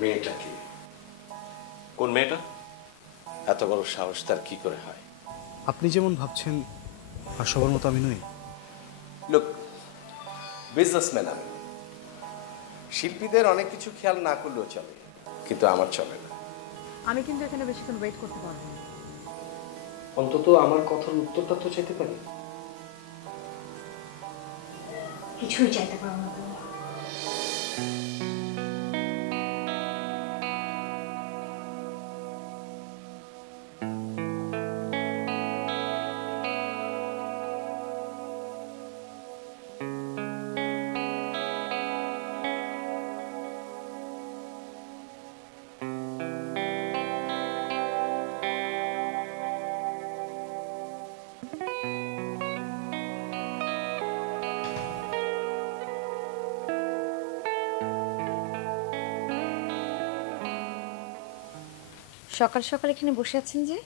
মেয়েটাকে। কোন মেয়েটা? এত বড় সাহস তার কি করে হয়? আপনি যেমন ভাবছেন আর সবার মতো আমি নই। লোক, বিজনেসম্যান আমি। শিল্পীদের অনেক কিছু খেয়াল না করলেও চলে, কিন্তু আমার চলে না। আমি কিন্তু এখানে বেশিক্ষণ ওয়েট করতে পারবো না। অন্তত আমার কথার উত্তরটা তো চাইতে পারি। কিছুই চাইতে পারবো না তুমি। সকাল সকাল এখানে বসে আছেন যে?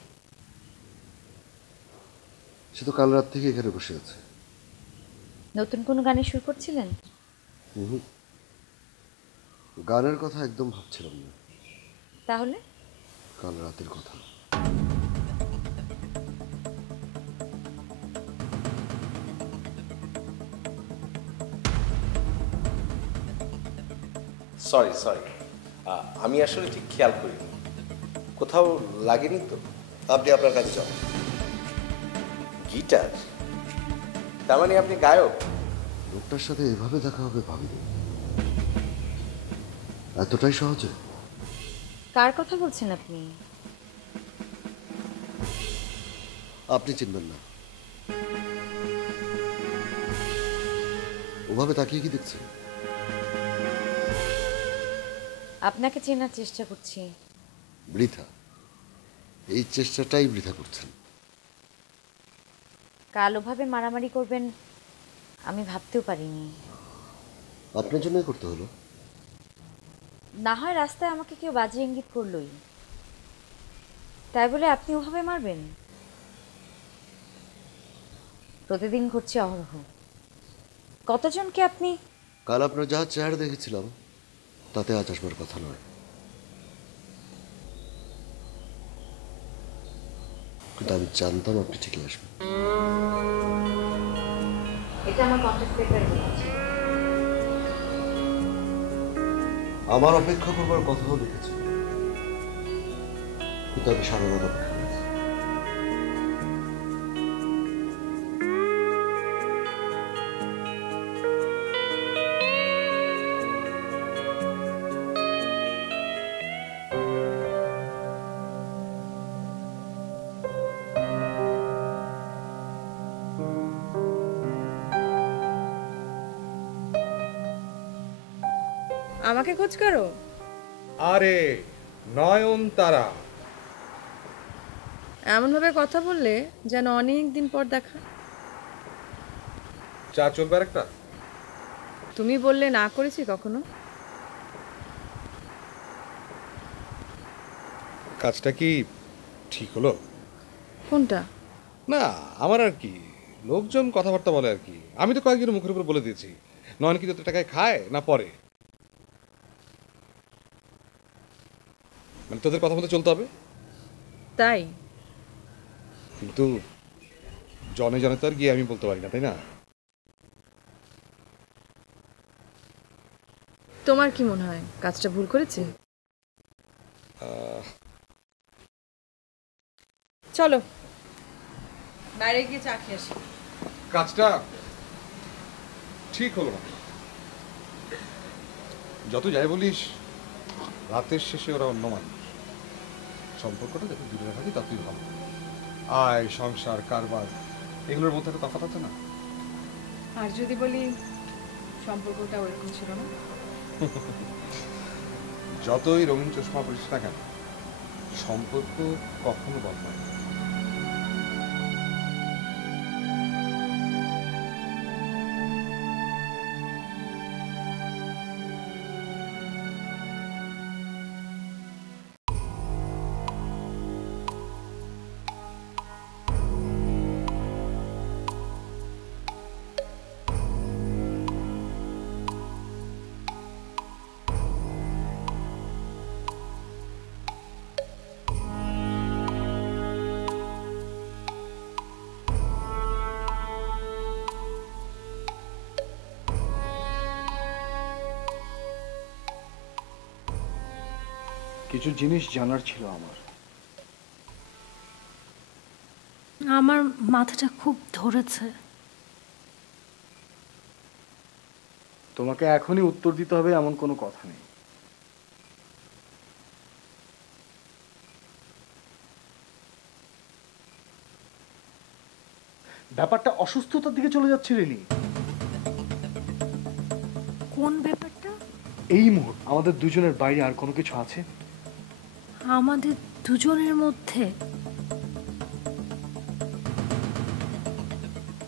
সে তো কাল রাত থেকে এখানে বসে আছে। নতুন কোনো গানের সুর করছিলেন? গানের কথা একদম ভাবছিলাম না। তাহলে কাল রাতের কথা। সরি সরি, আমি আসলে ঠিক খেয়াল করিনি। কোথাও লাগেনি তো? আপনি আপনার কাছে যান। গিটার? তার মানে আপনি গায়ক? লোকটার সাথে এভাবে দেখা হবে ভাবিনি। এতটাই সহজে? কার কথা বলছেন আপনি? আপনি চিনবেন না। ওভাবে তাকিয়ে কি দেখছেন? আপনাকে চেনার চেষ্টা করছি। বৃথা। এই চেষ্টাটাই বৃথা করছেন। কাল ওভাবে মারামারি করবেন আমি ভাবতেও পারিনি। আপনার জন্যই করতে হলো। না হয় রাস্তায় আমাকে কেউ বাজে ইঙ্গিত করলই, তাই বলে আপনি ওভাবে মারবেন? প্রতিদিন ঘটছে অহরহ। কতজনকে আপনি? কাল আপনার যাহা চেহারা দেখেছিলাম তাতে আজ আসবার কথা নয়। কিন্তু আমি জানতাম আপনি ঠিকই আসবেন। এটা আমার কন্ট্যাক্ট পেপারে আছে। আমার অপেক্ষা করবার কথাও লিখেছি, কিন্তু আমি সারা রাত অপেক্ষা করেছি। আমাকে খোঁজ করো? আরে নয়নতারা, এমনভাবে কথা বললে যেন অনেক দিন পর দেখা। চা চলবে আর একটা? তুমি বললে না করেছি কখনো? কাজটা কি ঠিক হলো? কোনটা? না, আমার আর কি, লোকজন কথাবার্তা বলে আর কি। আমি তো কয়েকজনের মুখের উপর বলে দিয়েছি নয়ন কি তোদের টাকায় খায় না পরে, মানে তোদের কথা মতো চলতে হবে। তাই? কিন্তু জনে জনে তো আর গিয়ে আমি বলতে পারি না, তাই না? তোমার কি মনে হয় কাজটা ভুল করেছে? চলো বাইরে গিয়ে চা খেয়ে আসি। কাজটা ঠিক হলো না। যত যাই বলিস, রাতের শেষে ওরা অন্য মানুষ। সম্পর্কটা যত দূরে রাখি ততই ভালো। আয়, সংসার, কারবার, এগুলোর মধ্যে একটা তফাৎ আছে না? আর যদি বলি সম্পর্কটা ওইরকম ছিল না? যতই রঙিন চশমা পড়িস না কেন, সম্পর্ক কখনো বদলায় না। কিছু জিনিস জানার ছিল আমার। আমার মাথাটা খুব ধরেছে। তোমাকে এখনই উত্তর দিতে হবে এমন কোনো কথা নেই। ব্যাপারটা অসুস্থতার দিকে চলে যাচ্ছে রিনি। কোন ব্যাপারটা? এই মুহূর্তে আমাদের দুজনের বাইরে আর কোনো কিছু আছে? আমাদের দুজনের মধ্যে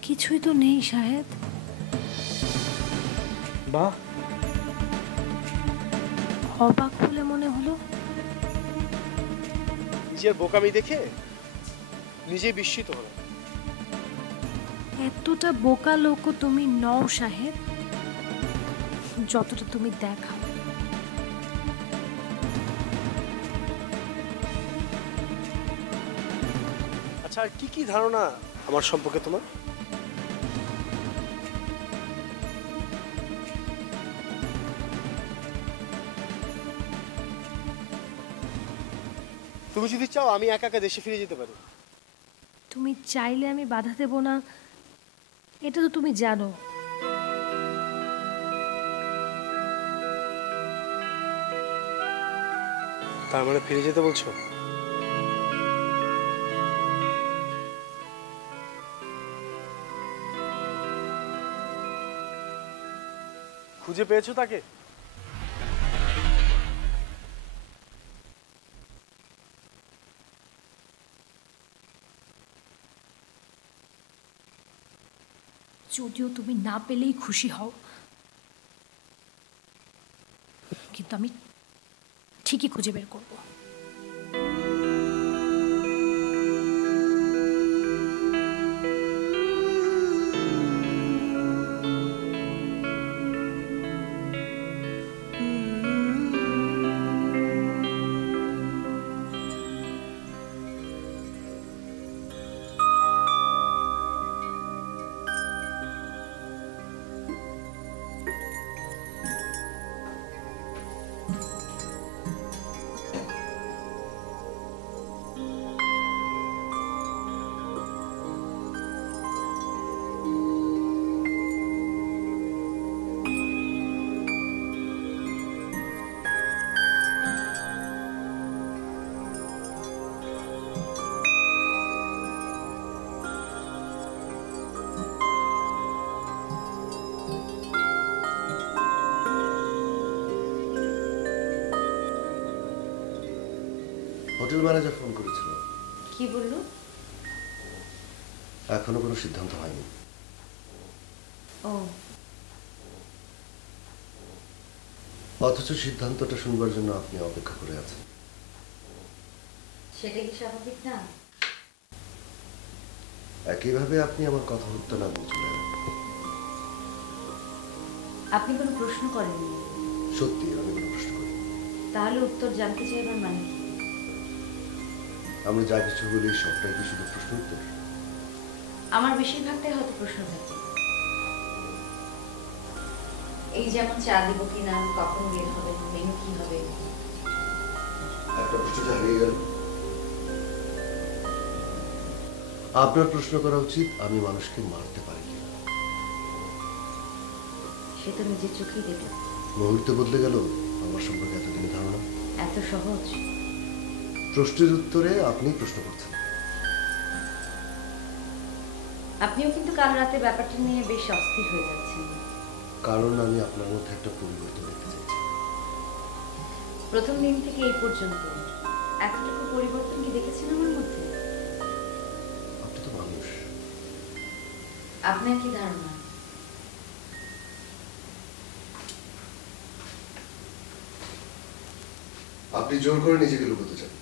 কিছুই তো নেই শাহেদ। বাহ, অবাক বলে মনে হলো। নিজের বোকামি দেখে নিজে বিস্মিত হলো। এতটা বোকা লোকও তুমি নও শাহেদ, যতটা তুমি দেখাও। আচ্ছা, আর কি কি ধারণা আমার সম্পর্কে তোমার? তুমি যদি চাও আমি একা একা দেশে ফিরে যেতে পারি। তুমি চাইলে আমি বাধা দেব না, এটা তো তুমি জানো। তার মানে ফিরে যেতে বলছো? খুঁজে পেয়েছো তাকে? যদিও তুমি না পেলেই খুশি হও, কিন্তু আমি ঠিকই খুঁজে বের করব। হোটেল ম্যানেজার ফোন করেছিল। কি বললো? এখনো কোনো সিদ্ধান্ত হয়নি। ও, অথচ সিদ্ধান্তটা শুনবার জন্য আপনি অপেক্ষা করে আছেন। সেটা কি স্বাভাবিক না? একইভাবে আপনি আমার কথা উত্তর না দিয়ে চলে যাবেন। আপনি কোনো প্রশ্ন করেননি? সত্যি আমি কোনো প্রশ্ন করি। তাহলে উত্তর জানতে চাইবার মানে কি? আমরা যা কিছু বলি সবটাই কি শুধু প্রশ্ন উত্তর? আমার বেশিরভাগটাই হয়তো প্রশ্ন থাকে। এই যেমন চা দিব কিনা, কখন বের হবে, মেনু কি হবে। একটা প্রশ্ন যা হারিয়ে গেল। আপনার প্রশ্ন করা উচিত আমি মানুষকে মারতে পারি কিনা। সে তো নিজের চোখেই দেখল। মুহূর্তে বদলে গেল আমার সম্পর্কে এতদিনের ধারণা। এত সহজ? প্রশ্নের উত্তরে আপনি প্রশ্ন করছেন। আপনিও কিন্তু কাল রাতে ব্যাপারটা নিয়ে বেশ অস্থির হয়ে যাচ্ছেন। কারণ আমি আপনার মধ্যে একটা পরিবর্তন দেখতে চাইছি। প্রথম দিন থেকে এই পর্যন্ত এতটুকু পরিবর্তন কি দেখেছেন আমার মধ্যে? আপনি তো মানুষ। আপনার কি ধারণা? আপনি জোর করে নিজেকে লুকোতে চান।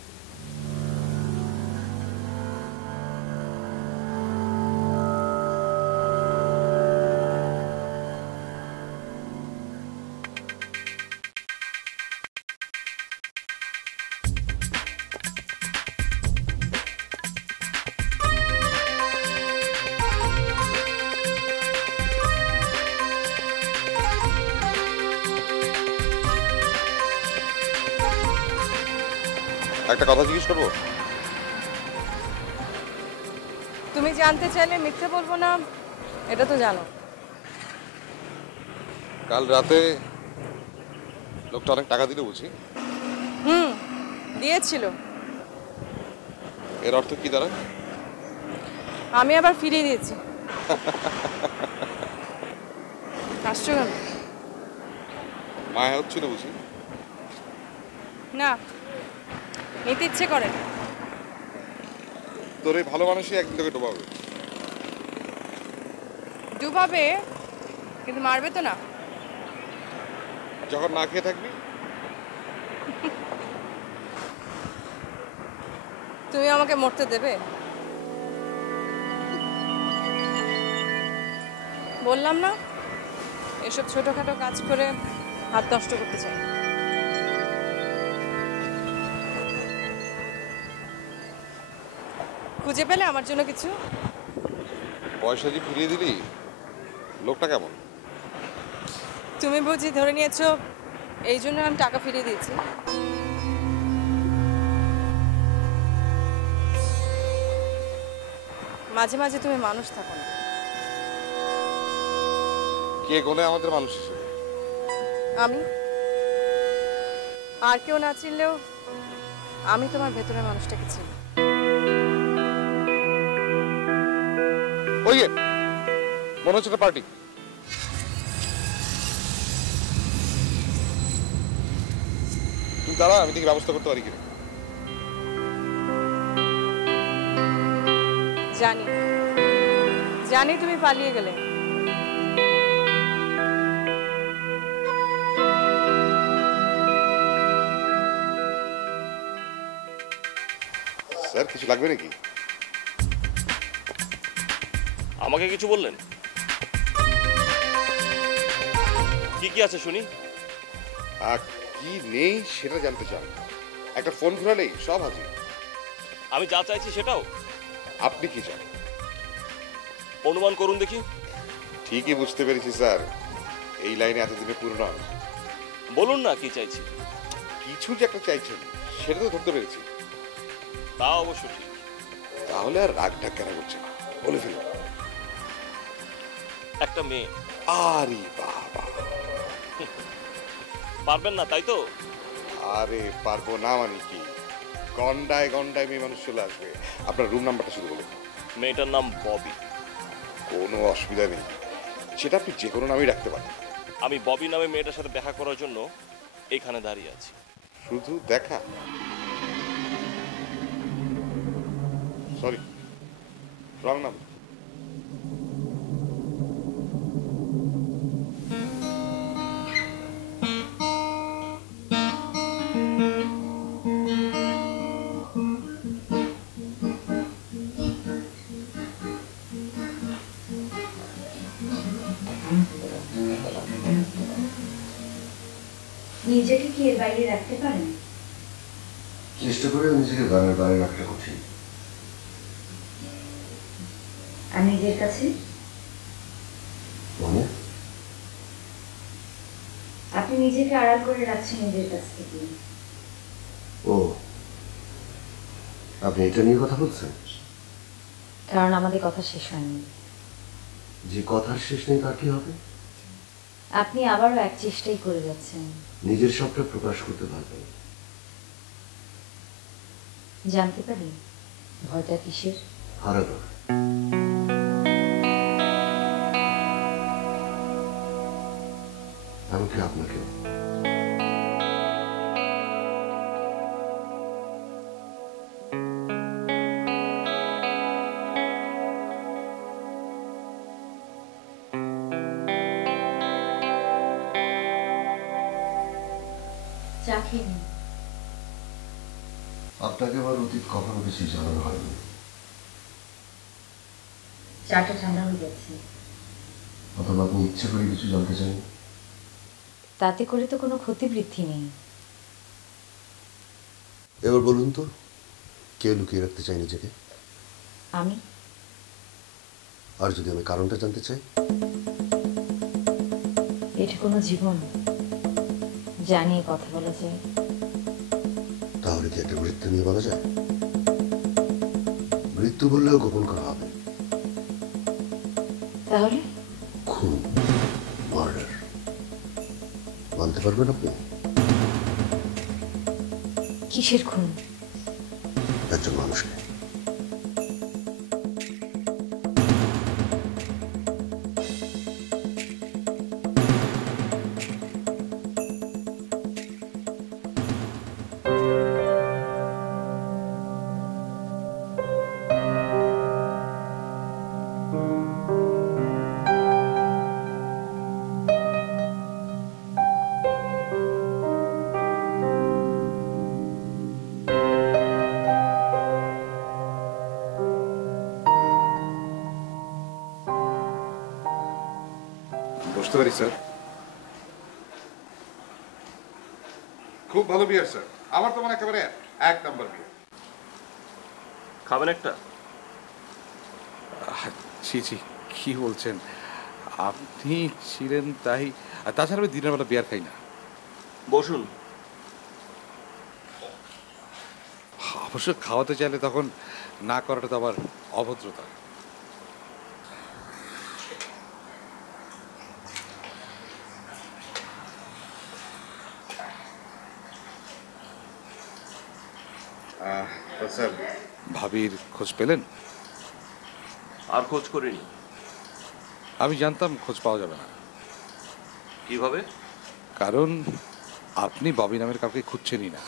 একটা কথা জিজ্ঞেস করবো? তুমি জানতে চাইলে মিথ্যে বলবো না, এটা তো জানো। কাল রাতে লোকটা অনেক টাকা দিল বুঝি? দিয়েছিল। এর অর্থ কি দাঁড়ায়? আমি আবার ফিরিয়ে দিয়েছি। হাসছো কেন? মায়া হচ্ছিল বুঝি? না, নিতে ইচ্ছে করে। তোর এই ভালো মানুষই একদিন তোকে ডোবাবে। ডুবাবে, কিন্তু মারবে তো না। যখন না খেয়ে থাকবি তুমি আমাকে মরতে দেবে? বললাম না, এসব ছোটখাটো কাজ করে হাত নষ্ট করতে চাই। খুঁজে পেলে আমার জন্য কিছু? পয়সা যে ফিরিয়ে দিলি, লোকটা কেমন? তুমি বুঝি ধরে নিয়েছো এই জন্য আমি টাকা ফিরিয়ে দিয়েছি? মাঝে মাঝে তুমি মানুষ থাকো না। কে গোনে আমাদের মানুষ হিসেবে? আমি আর কেউ না চিনলেও আমি তোমার ভেতরের মানুষটাকে চিনি। ওই যে মনে হচ্ছে একটা পার্টি। তুমি দাঁড়া, আমি দেখি ব্যবস্থা করতে পারি কিনা। জানি জানি তুমি পালিয়ে গেলে। স্যার কিছু লাগবে নাকি? আমাকে কিছু বললেন? কি কি আছে শুনি? কি নেই সেটা জানতে চান? একটা ফোন ঘোরালেই সব হাজির। আমি যা চাইছি সেটাও? আপনি কি চান? অনুমান করুন দেখি। ঠিকই বুঝতে পেরেছি স্যার, এই লাইনে এতদিনে পুরনো। বলুন না কি চাইছি। কিছু যে একটা চাইছেন সেটা তো ধরতে পেরেছি। তা অবশ্য ঠিক। তাহলে আর রাগ ঢাক কেন করছে না, বলে ফেলুন। একটা মেয়ে। আরে বাবা, পারবেন না তাই তো? আরে পারবো না মানে কি, গন্ডায় গন্ডায় মেয়ে মানুষ চলে আসবে। আপনার রুম নাম্বারটা শুধু বলুন। মেয়েটার নাম ববি। কোনো অসুবিধা নেই, সেটা আপনি যে কোনো নামই রাখতে পারেন। আমি ববি নামে মেয়েটার সাথে দেখা করার জন্য এখানে দাঁড়িয়ে আছি। শুধু দেখা? সরি, রং নাম। নিজেকে কি এর বাইরে রাখতে পারেন? চেষ্টা করে নিজেকে গানের বাইরে রাখতে কঠিন। আর নিজের কাছে? মানে? আপনি নিজেকে আড়াল করে রাখছেন নিজের কাছ থেকে। ও, আপনি এটা নিয়ে কথা বলছেন? কারণ আমাদের কথা শেষ হয়নি। যে কথার শেষ নেই তার কি হবে? আপনি আবারও এক চেষ্টাই করে যাচ্ছেন। নিজের সবটা প্রকাশ করতে পারবেন। জানতে পারি ভয়টা কিসের? হারানোর। এমনকি আপনাকেও। চা খেয়ে নিন। আপনাকে আমার অতীত কখনো কিছু জানানো হয়নি। চাটা ঠান্ডা হয়ে যাচ্ছে। অথবা আপনি ইচ্ছে করে কিছু জানতে চান? তাতে করে তো কোনো ক্ষতি বৃদ্ধি নেই। এবার বলুন তো, কে লুকিয়ে রাখতে চাই নিজেকে? আমি। আর যদি আমি কারণটা জানতে চাই? এটা কোনো জীবন জানিয়ে কথা বলা যায়? তাহলে কি একটা মৃত্যু নিয়ে বলা যায়? মৃত্যু বললেও গোপন করা হবে। তাহলে খুন, মার্ডার মানতে পারবেন আপনি? কিসের খুন? একজন মানুষকে। বুঝতে পারি স্যার। খুব ভালো বিয়ার স্যার, আমার তো মনে একেবারে 1 নম্বর বিয়ার। খাবেন একটা? ছি ছি, কি বলছেন? আপনি ছিলেন তাই, আর তাছাড়া আমি দিনের বেলা বিয়ার খাই না। বসুন। অবশ্য খাওয়াতে চাইলে তখন না করাটা তো আবার অভদ্রতা। স্যার, ভাবির খোঁজ পেলেন? আর খোঁজ করিনি। আমি জানতাম খোঁজ পাওয়া যাবে না, কিভাবে? কারণ আপনি ববি নামের কাউকে খুঁজছেনই না।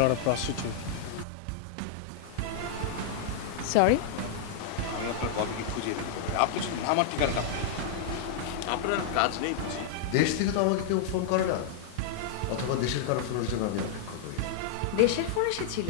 Not a prostitute. সরি, আমি আপনার ববিকে খুঁজে দিতে পারি, আপনি শুধু আমার ঠিকানাটা পাবেন। আপনার কাজ নেই বুঝি? দেশ থেকে তো আমাকে কেউ ফোন করে না, অথবা দেশের কারো ফোনের জন্য আমি অপেক্ষা করি। দেশের ফোন এসেছিল?